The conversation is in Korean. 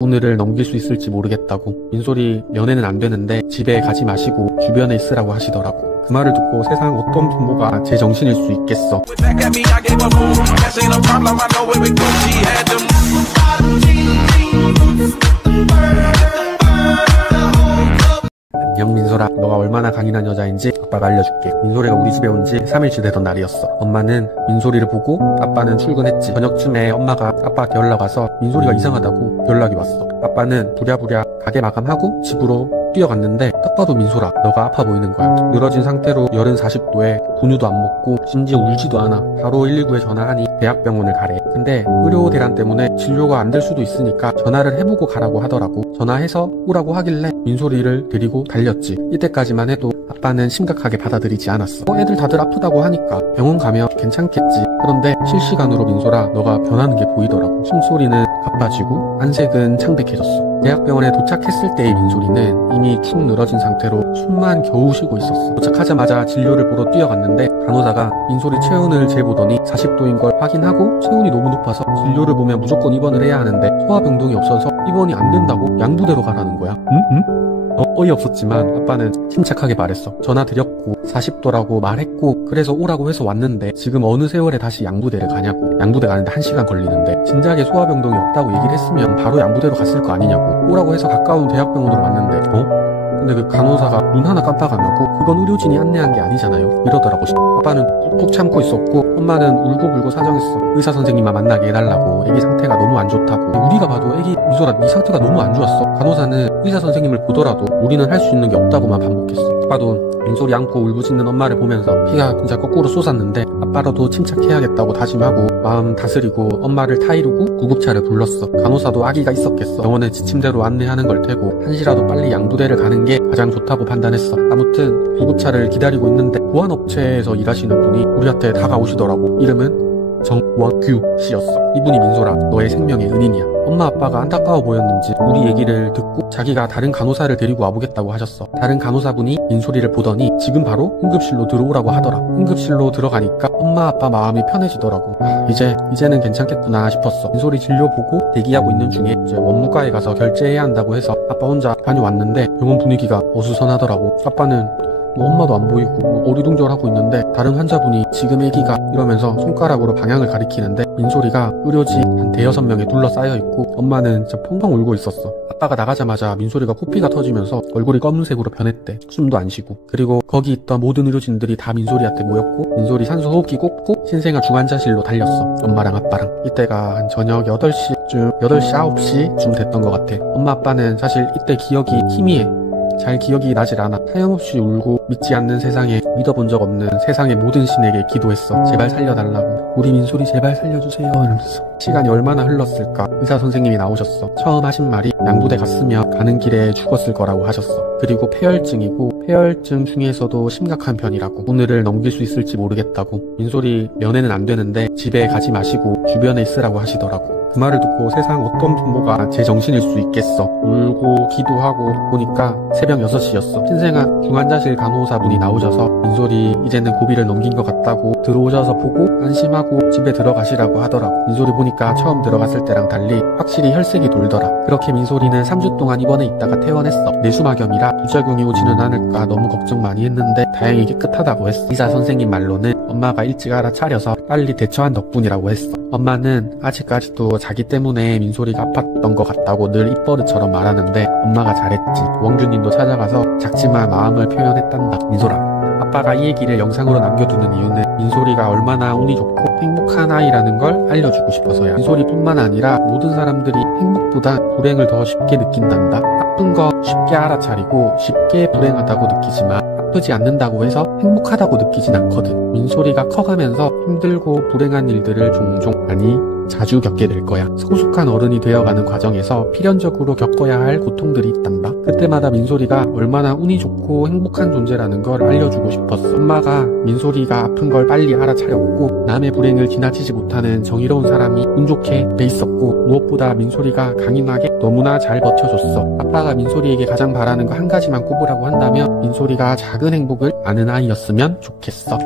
오늘을 넘길 수 있을지 모르겠다고. 민솔이 면회는 안 되는데 집에 가지 마시고 주변에 있으라고 하시더라고. 그 말을 듣고 세상 어떤 부모가 제 정신일 수 있겠어. 안녕 민솔아, 너가 얼마나 강인한 여자인지 아빠가 알려줄게. 민솔이가 우리 집에 온 지 3일째 되던 날이었어. 엄마는 민솔이를 보고 아빠는 출근했지. 저녁쯤에 엄마가 아빠한테 연락 와서 민솔이가 이상하다고 연락이 왔어. 아빠는 부랴부랴 가게 마감하고 집으로 뛰어갔는데 딱 봐도 민솔아, 너가 아파 보이는 거야. 늘어진 상태로 열은 40도에 분유도 안 먹고 심지어 울지도 않아. 바로 119에 전화하니 대학병원을 가래. 근데 의료 대란 때문에 진료가 안 될 수도 있으니까 전화를 해보고 가라고 하더라고. 전화해서 오라고 하길래 민솔이를 데리고 달렸지. 이때까지만 해도 아빠는 심각하게 받아들이지 않았어. 애들 다들 아프다고 하니까 병원 가면 괜찮겠지. 그런데 실시간으로 민솔아, 너가 변하는 게 보이더라고. 숨소리는 가빠지고 안색은 창백해졌어. 대학병원에 도착했을 때의 민솔이는 이미 축 늘어진 상태로 숨만 겨우 쉬고 있었어. 도착하자마자 진료를 보러 뛰어갔는데 간호사가 민솔이 체온을 재보더니 40도인 걸 확인하고 체온이 너무 높아서 진료를 보면 무조건 입원을 해야 하는데 소화병동이 없어서 입원이 안 된다고 양부대로 가라는 거야. 어이없었지만 아빠는 침착하게 말했어. 전화 드렸고 40도라고 말했고 그래서 오라고 해서 왔는데 지금 어느 세월에 다시 양부대를 가냐고. 양부대 가는데 1시간 걸리는데 진작에 소화병동이 없다고 얘기를 했으면 바로 양부대로 갔을 거 아니냐고. 오라고 해서 가까운 대학병원으로 왔는데 근데 그 간호사가 눈 하나 깜빡 안 하고 그건 의료진이 안내한 게 아니잖아요 이러더라고. 아빠는 꾹꾹 참고 있었고 엄마는 울고불고 사정했어. 의사 선생님만 만나게 해달라고. 애기 상태가 너무 안 좋다고. 우리가 봐도 애기 민솔아, 네 상태가 너무 안 좋았어. 간호사는 의사 선생님을 보더라도 우리는 할 수 있는 게 없다고만 반복했어. 아빠도 민솔이 안고 울부짖는 엄마를 보면서 피가 진짜 거꾸로 쏟았는데 아빠라도 침착해야겠다고 다짐하고 마음 다스리고 엄마를 타이르고 구급차를 불렀어. 간호사도 아기가 있었겠어. 병원에 지침대로 안내하는 걸 테고 한시라도 빨리 양부대를 가는 게 가장 좋다고 판단했어. 아무튼 구급차를 기다리고 있는데 보안업체에서 일하시는 분이 우리한테 다가오시더라고. 이름은 정원규 씨였어. 이분이 민솔아, 너의 생명의 은인이야. 엄마 아빠가 안타까워 보였는지 우리 얘기를 듣고 자기가 다른 간호사를 데리고 와보겠다고 하셨어. 다른 간호사분이 민솔이를 보더니 지금 바로 응급실로 들어오라고 하더라. 응급실로 들어가니까 엄마 아빠 마음이 편해지더라고. 이제는 괜찮겠구나 싶었어. 민솔이 진료 보고 대기하고 있는 중에 이제 원무과에 가서 결제해야 한다고 해서 아빠 혼자 다녀왔는데 병원 분위기가 어수선하더라고. 아빠는 엄마도 안 보이고 어리둥절하고 있는데 다른 환자분이 지금 애기가 이러면서 손가락으로 방향을 가리키는데 민솔이가 의료진 한 5-6명에 둘러싸여 있고 엄마는 진짜 펑펑 울고 있었어. 아빠가 나가자마자 민솔이가 코피가 터지면서 얼굴이 검은색으로 변했대. 숨도 안 쉬고. 그리고 거기 있던 모든 의료진들이 다 민솔이한테 모였고 민솔이 산소호흡기 꽂고 신생아 중환자실로 달렸어. 엄마랑 아빠랑. 이때가 한 저녁 8시, 9시쯤 됐던 것 같아. 엄마 아빠는 사실 이때 기억이 희미해. 잘 기억이 나질 않아. 하염없이 울고 믿지 않는 세상에 믿어본 적 없는 세상의 모든 신에게 기도했어. 제발 살려달라고. 우리 민솔이 제발 살려주세요 이러면서. 시간이 얼마나 흘렀을까. 의사 선생님이 나오셨어. 처음 하신 말이 양부대 갔으면 가는 길에 죽었을 거라고 하셨어. 그리고 폐혈증이고 폐혈증 중에서도 심각한 편이라고. 오늘을 넘길 수 있을지 모르겠다고. 민솔이 면회는 안 되는데 집에 가지 마시고 주변에 있으라고 하시더라고. 그 말을 듣고 세상 어떤 부모가 제 정신일 수 있겠어. 울고 기도하고 보니까 새벽 6시였어. 신생아 중환자실 간호사분이 나오셔서 민솔이 이제는 고비를 넘긴 것 같다고 들어오셔서 보고 안심하고 집에 들어가시라고 하더라고. 민솔이 보니까 처음 들어갔을 때랑 달리 확실히 혈색이 돌더라. 그렇게 민솔이는 3주 동안 입원해 있다가 퇴원했어. 뇌수막염이라 부작용이 오지는 않을까 너무 걱정 많이 했는데 다행히 깨끗하다고 했어. 의사 선생님 말로는 엄마가 일찍 알아차려서 빨리 대처한 덕분이라고 했어. 엄마는 아직까지도 자기 때문에 민솔이가 아팠던 것 같다고 늘 입버릇처럼 말하는데 엄마가 잘했지. 원규님도 찾아가서 작지만 마음을 표현했단다. 민솔아, 아빠가 이 얘기를 영상으로 남겨두는 이유는 민솔이가 얼마나 운이 좋고 행복한 아이라는 걸 알려주고 싶어서야. 민솔이뿐만 아니라 모든 사람들이 행복보다 불행을 더 쉽게 느낀단다. 아픈 거 쉽게 알아차리고 쉽게 불행하다고 느끼지만 아프지 않는다고 해서 행복하다고 느끼진 않거든. 민솔이가 커가면서 힘들고 불행한 일들을 종종, 아니 자주 겪게 될 거야. 성숙한 어른이 되어가는 과정에서 필연적으로 겪어야 할 고통들이 있단다. 그때마다 민솔이가 얼마나 운이 좋고 행복한 존재라는 걸 알려주고 싶었어. 엄마가 민솔이가 아픈 걸 빨리 알아차렸고 남의 불행을 지나치지 못하는 정의로운 사람이 운 좋게 돼 있었고 무엇보다 민솔이가 강인하게 너무나 잘 버텨줬어. 아빠가 민솔이에게 가장 바라는 거 한 가지만 꼽으라고 한다면 민솔이가 작은 행복을 아는 아이였으면 좋겠어.